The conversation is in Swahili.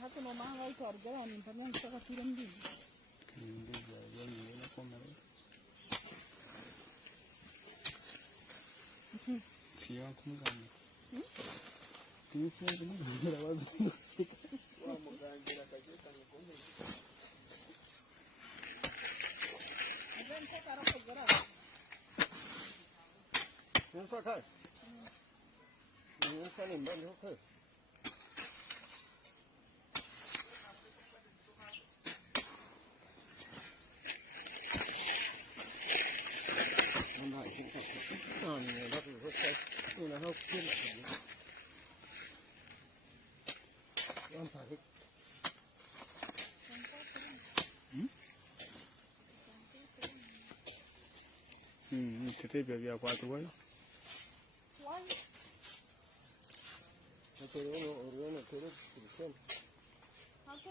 Hata mama wangu alikuwa ananiambia nitaka kile mbili. Ndio yani inakomea. Sio kumgani. Tisi ndio ndio wazo kusika. Wa mgangira kajeta ngombe. Ndio mpaka hapo gara. Sasa kai. Sasa ni mbali huko. Tete vya kwatu wao. Wao. Hapo unaona tele kusema. Hapo